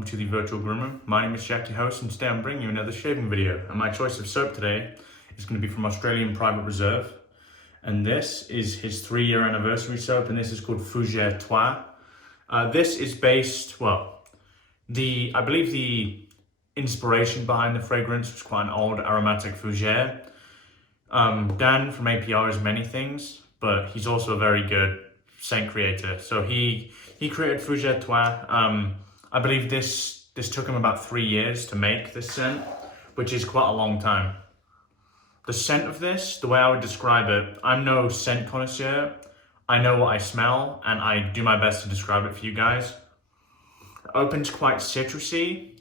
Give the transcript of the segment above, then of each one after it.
welcome to the Virtual Groom Room. My name is Jack, your host, and today I'm bringing you another shaving video. And my choice of soap today is going to be from Australian Private Reserve. And this is his 3-year anniversary soap, and this is called Fougere Trois. This is based, well, I believe the inspiration behind the fragrance was quite an old aromatic fougere. Dan from APR is many things, but he's also a very good scent creator. So he created Fougere Trois. I believe this took him about 3 years to make this scent, which is quite a long time. The scent of this, the way I would describe it, I'm no scent connoisseur. I know what I smell, and I do my best to describe it for you guys. It opens quite citrusy,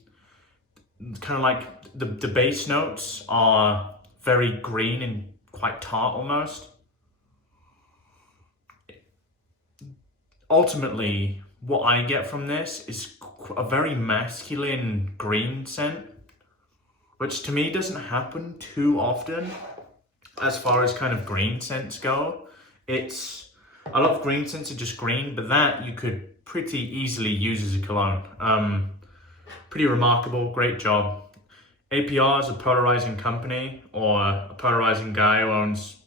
kind of like the base notes are very green and quite tart almost. Ultimately, what I get from this is a very masculine green scent, which to me doesn't happen too often as far as kind of green scents go. A lot of green scents are just green, but that you could pretty easily use as a cologne. Pretty remarkable, great job. APR is a polarizing company, or a polarizing guy who owns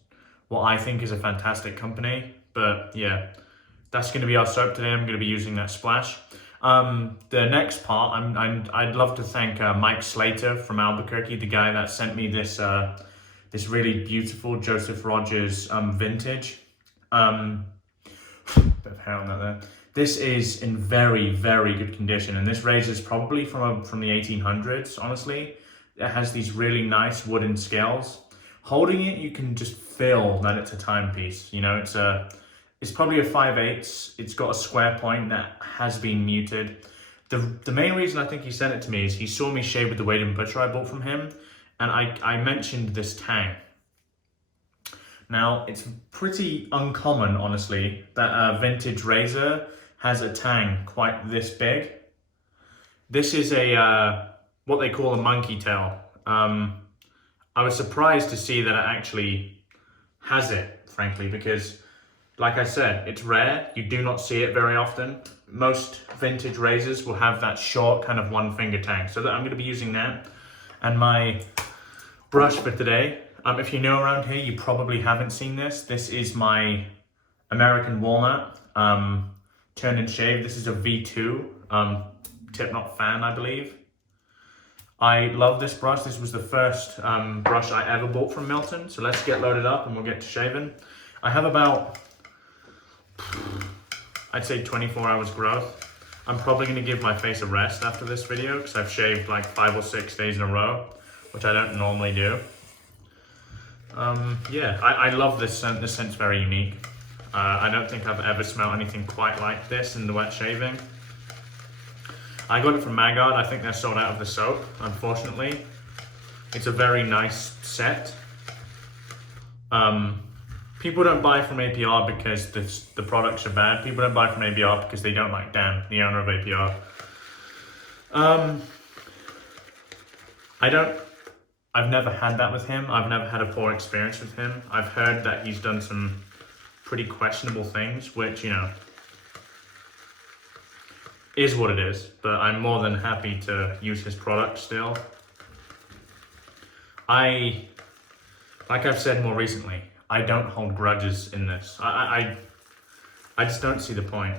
what I think is a fantastic company. But yeah, that's going to be our soap today. I'm going to be using that splash. The next part, I'd love to thank Mike Slater from Albuquerque, the guy that sent me this this really beautiful Joseph Rodgers vintage. Bit of hair on that there. This is in very, very good condition, and this razor is probably from the 1800s, honestly. It has these really nice wooden scales. Holding it, you can just feel that it's a timepiece. You know, it's probably a 5/8. It's got a square point that has been muted. The main reason I think he sent it to me is he saw me shave with the Wade & Butcher I bought from him, and I mentioned this tang. Now, it's pretty uncommon, honestly, that a vintage razor has a tang quite this big. This is what they call a monkey tail. I was surprised to see that it actually has it, frankly, because like I said, it's rare. You do not see it very often. Most vintage razors will have that short kind of one finger tang. So I'm going to be using that. And my brush for today, if you know around here, you probably haven't seen this. This is my American Walnut TurnnShave. This is a V2 tip knot fan, I believe. I love this brush. This was the first brush I ever bought from Milton. So let's get loaded up and we'll get to shaving. I have about, I'd say 24 hours growth. I'm probably going to give my face a rest after this video because I've shaved like 5 or 6 days in a row, which I don't normally do. Yeah, I love this scent. This scent's very unique. I don't think I've ever smelled anything quite like this in the wet shaving. I got it from Magard. I think they're sold out of the soap, unfortunately. It's a very nice set. People don't buy from APR because the products are bad. People don't buy from APR because they don't like Dan, the owner of APR. I've never had that with him. I've never had a poor experience with him. I've heard that he's done some pretty questionable things, which, you know, is what it is. But I'm more than happy to use his product still. Like I've said more recently, I don't hold grudges in this. I just don't see the point.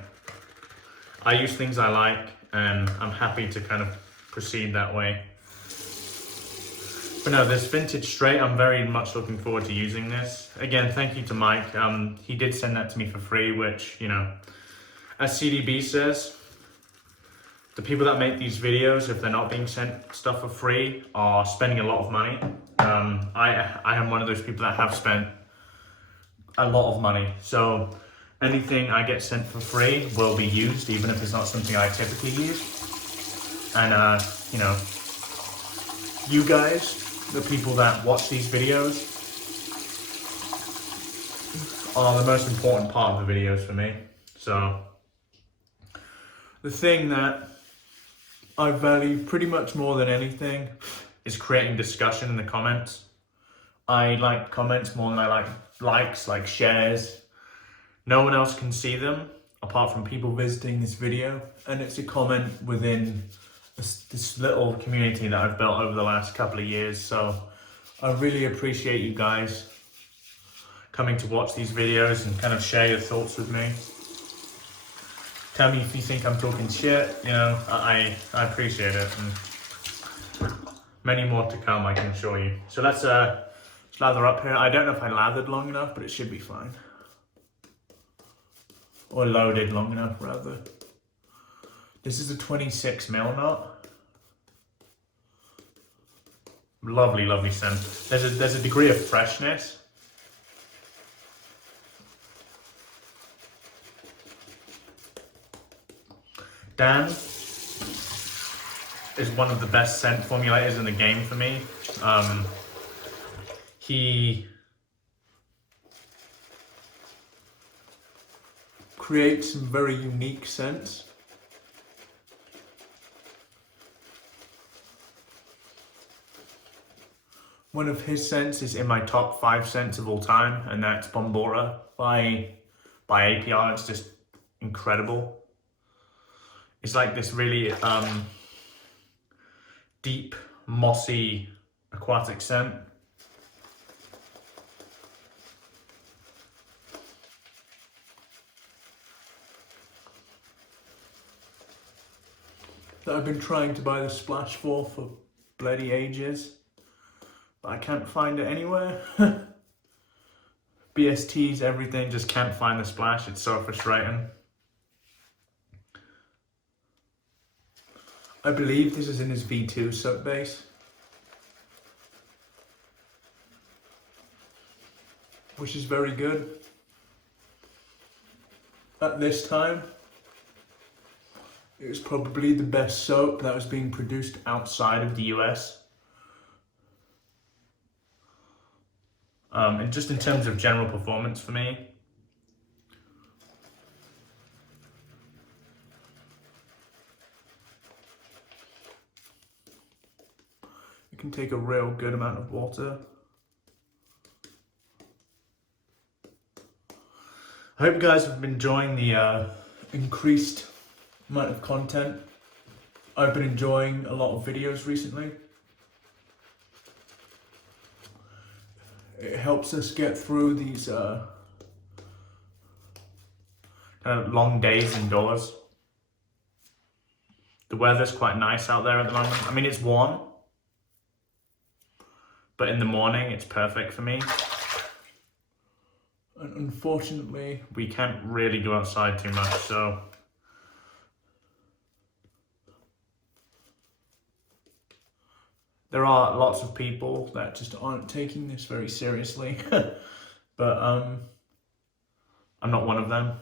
I use things I like, and I'm happy to kind of proceed that way. But no, this vintage straight, I'm very much looking forward to using this. Again, thank you to Mike. He did send that to me for free, which, you know, as CDB says, the people that make these videos, if they're not being sent stuff for free, are spending a lot of money. I am one of those people that have spent a lot of money. So anything I get sent for free will be used, even if it's not something I typically use. And, you know, you guys, the people that watch these videos, are the most important part of the videos for me. So the thing that I value pretty much more than anything is creating discussion in the comments. I like comments more than I like likes, like shares. No one else can see them apart from people visiting this video, and it's a comment within this little community that I've built over the last couple of years. So I really appreciate you guys coming to watch these videos and kind of share your thoughts with me. Tell me if you think I'm talking shit, you know, I appreciate it. And many more to come, I can assure you. So let's lather up here. I don't know if I lathered long enough, but it should be fine. Or loaded long enough, rather. This is a 26mm knot. Lovely, lovely scent. There's a degree of freshness. Dan is one of the best scent formulators in the game for me. He creates some very unique scents. One of his scents is in my top 5 scents of all time, and that's Bombora by APR. It's just incredible. It's like this really deep, mossy, aquatic scent. That I've been trying to buy the splash for bloody ages, but I can't find it anywhere. BSTs, everything, just can't find the splash. It's so frustrating. I believe this is in his V2 soap base, which is very good. At this time, it was probably the best soap that was being produced outside of the US. And just in terms of general performance for me, you can take a real good amount of water. I hope you guys have been enjoying the increased amount of content. I've been enjoying a lot of videos recently. It helps us get through these kind of long days indoors. The weather's quite nice out there at the moment. I mean, it's warm, but in the morning it's perfect for me. And unfortunately, we can't really go outside too much, so there are lots of people that just aren't taking this very seriously, but I'm not one of them.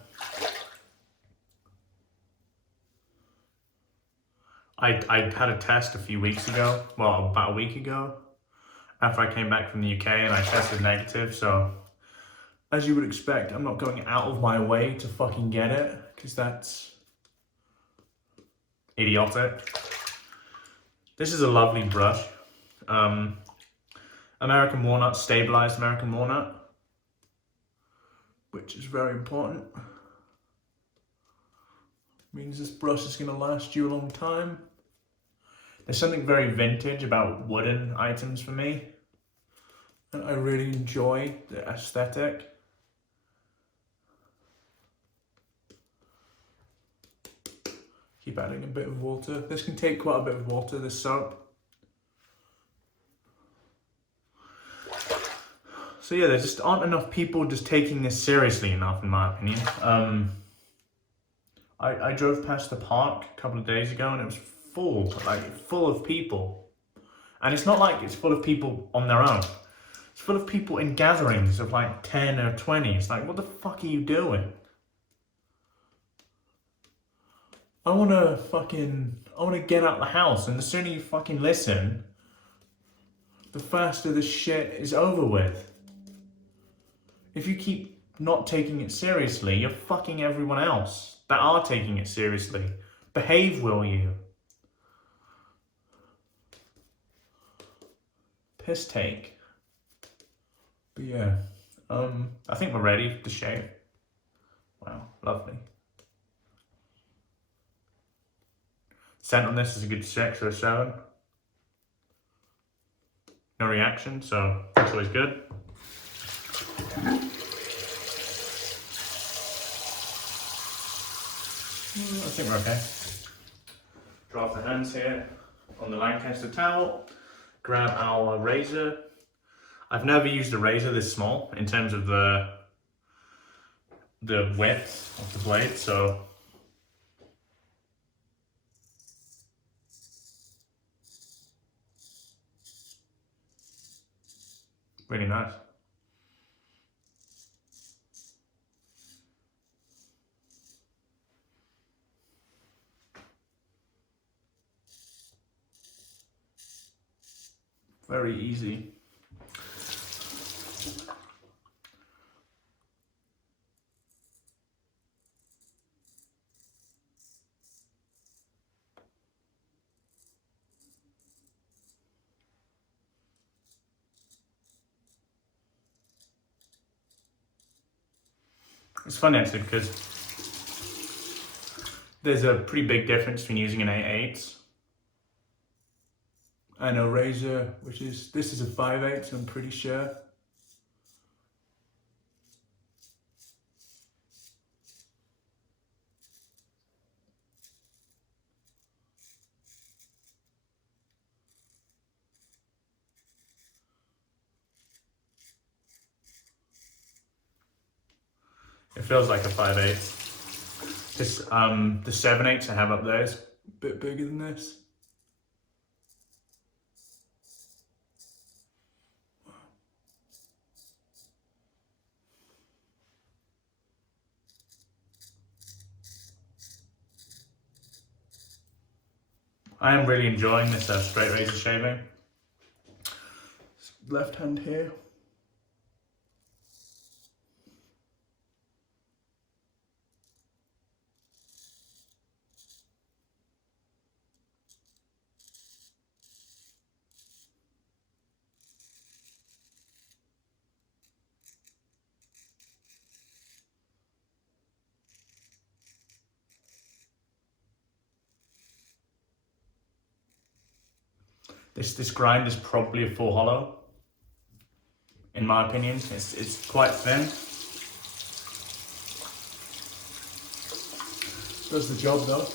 I had a test a few weeks ago, well, about a week ago, after I came back from the UK, and I tested negative, so as you would expect, I'm not going out of my way to fucking get it, because that's idiotic. This is a lovely brush. American Walnut, stabilized American Walnut, which is very important. Means this brush is going to last you a long time. There's something very vintage about wooden items for me, and I really enjoy the aesthetic. Keep adding a bit of water. This can take quite a bit of water, this soap. So yeah, there just aren't enough people just taking this seriously enough, in my opinion. I drove past the park a couple of days ago and it was full of people. And it's not like it's full of people on their own. It's full of people in gatherings of like 10 or 20. It's like, what the fuck are you doing? I wanna get out the house, and the sooner you fucking listen, the faster this shit is over with. If you keep not taking it seriously, you're fucking everyone else that are taking it seriously. Behave, will you? Piss take. But yeah, I think we're ready to shave. Wow, lovely. Scent on this is a good 6 or a 7. No reaction, so that's always good. I think we're okay. Dry off the hands here on the Lancaster towel. Grab our razor. I've never used a razor this small in terms of the width of the blade, so really nice. Very easy. It's funny actually because there's a pretty big difference between using an 8/8 and a razor, which is, this is a 5/8, I'm pretty sure. It feels like a 5/8. This, the 7/8 I have up there is a bit bigger than this. I am really enjoying this straight razor shaving. Left hand here. This grind is probably a full hollow, in my opinion. It's quite thin. Does the job though.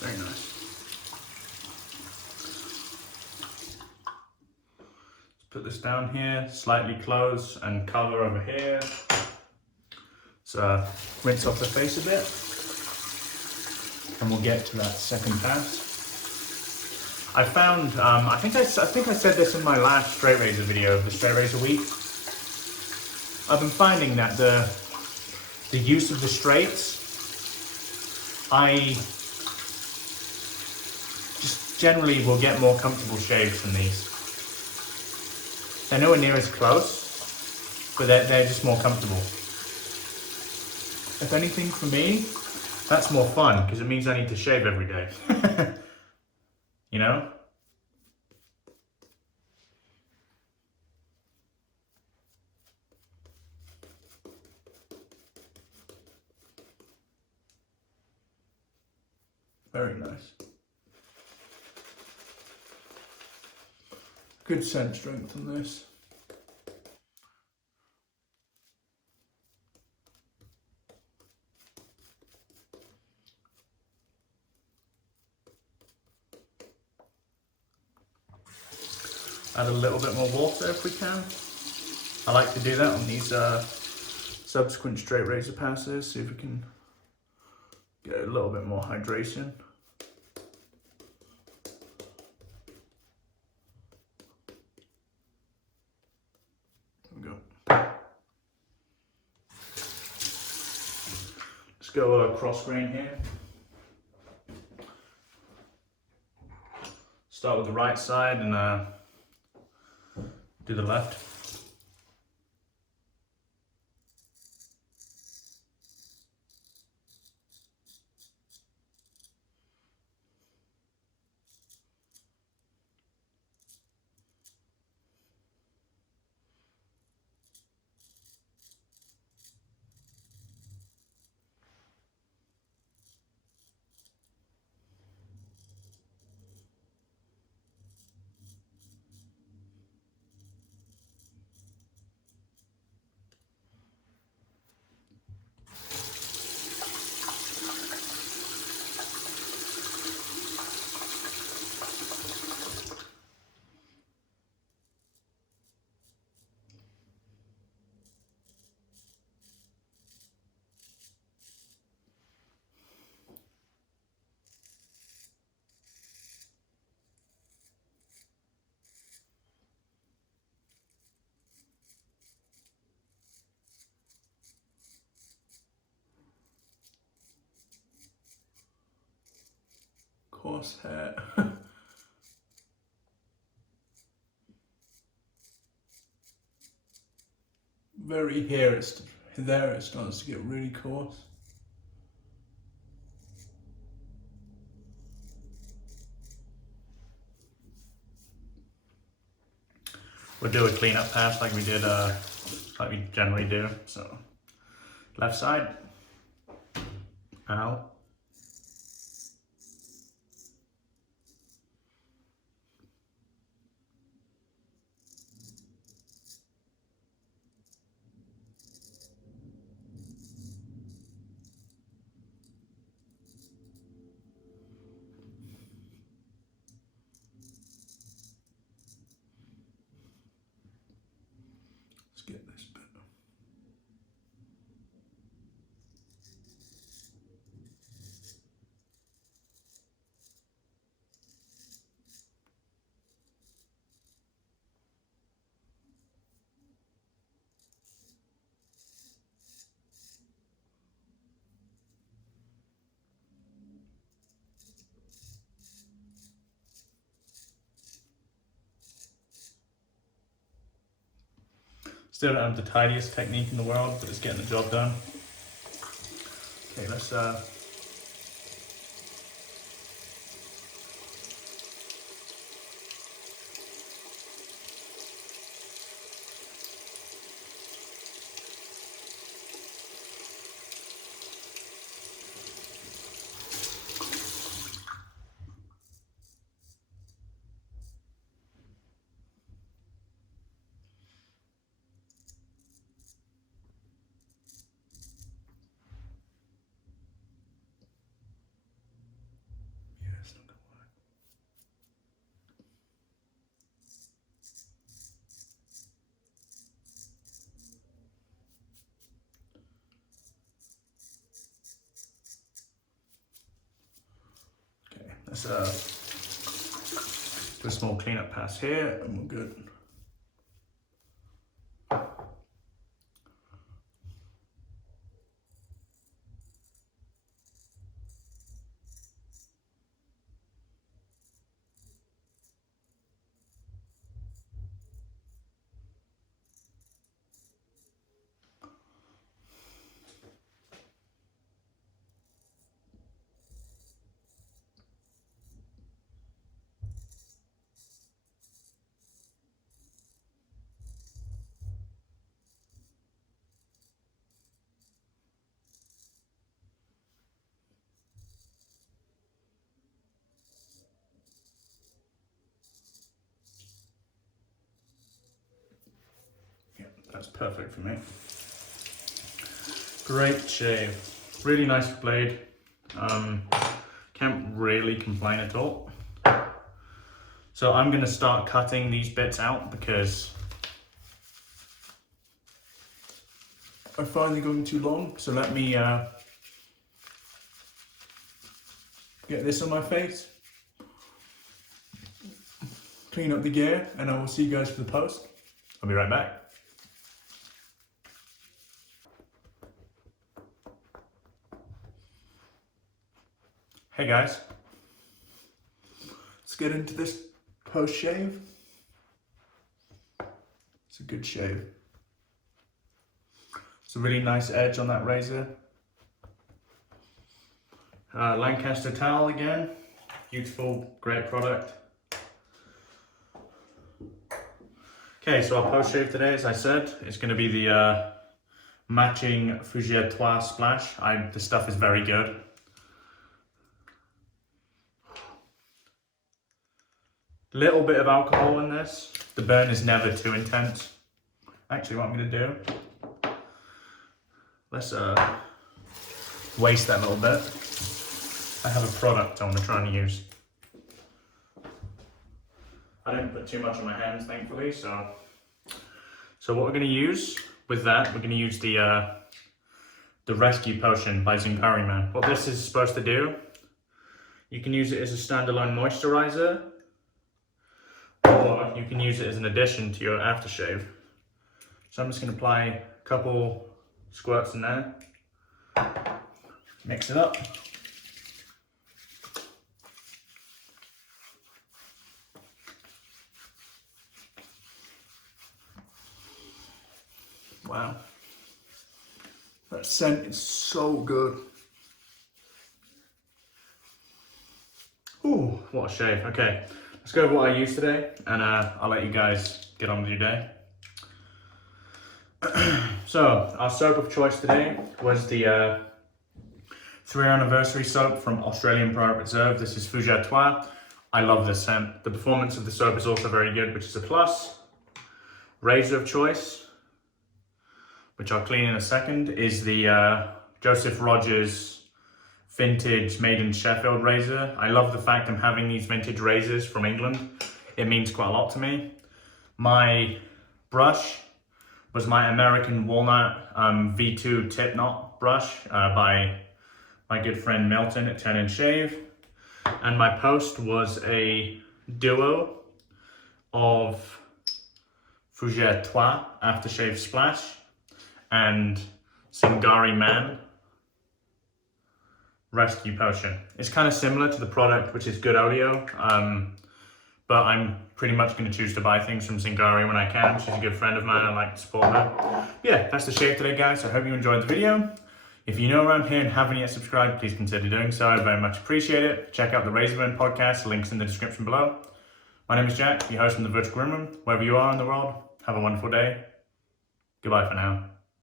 Very nice. Let's put this down here, slightly close and cover over here. So rinse off the face a bit, and we'll get to that second pass. I found, I think I said this in my last straight razor video, the straight razor week. I've been finding that the use of the straights, I just generally will get more comfortable shaves than these. They're nowhere near as close, but they're just more comfortable. If anything, for me, that's more fun because it means I need to shave every day. You know? Very nice. Good scent strength on this. Add a little bit more water if we can. I like to do that on these subsequent straight razor passes, see if we can get a little bit more hydration. There we go. Let's go cross grain here. Start with the right side and do the left. Coarse hair. Very here, there it starts to get really coarse. We'll do a cleanup pass like we did, like we generally do. So, left side, Al. Get this bit. Still don't have the tidiest technique in the world, but it's getting the job done. Okay, let's Let's do a small cleanup pass here and we're good. That's perfect for me. Great shave. Really nice blade. Can't really complain at all. So I'm going to start cutting these bits out because are finally going too long, so let me get this on my face, clean up the gear, and I will see you guys for the post. I'll be right back. Hey guys, let's get into this post shave. It's a good shave. It's a really nice edge on that razor. Lancaster towel again, beautiful, great product. Okay, so our post shave today, as I said, is going to be the matching Fougere Trois splash. The stuff is very good. Little bit of alcohol in this. The burn is never too intense. Actually, what I'm going to do, let's waste that little bit. I have a product I want to try and use. I didn't put too much on my hands, thankfully, so what we're going to use with that, we're going to use the Rescue Potion by Zingari Man. What this is supposed to do, you can use it as a standalone moisturizer, or you can use it as an addition to your aftershave. So I'm just going to apply a couple squirts in there, mix it up. Wow, that scent is so good. Ooh, what a shave. Okay, let's go over what I used today, and I'll let you guys get on with your day. So, our soap of choice today was the 3-year anniversary soap from Australian Private Reserve. This is Fougere Trois. I love this scent. The performance of the soap is also very good, which is a plus. Razor of choice, which I'll clean in a second, is the Joseph Rodgers vintage made in Sheffield razor. I love the fact I'm having these vintage razors from England. It means quite a lot to me. My brush was my American Walnut V2 tip knot brush by my good friend Milton at TurnnShave. And my post was a duo of Fougere Trois Aftershave Splash and Zingari Man Rescue Potion. It's kind of similar to the product, which is Good Oleo, but I'm pretty much going to choose to buy things from Zingari when I can. She's a good friend of mine, I like to support her. Yeah, that's the shave today, guys. I hope you enjoyed the video. If you're new around here and haven't yet subscribed, please consider doing so. I very much appreciate it. Check out the Razor Burn podcast, links in the description below. My name is Jack, your host from the Virtual Groom Room. Wherever you are in the world, have a wonderful day. Goodbye for now.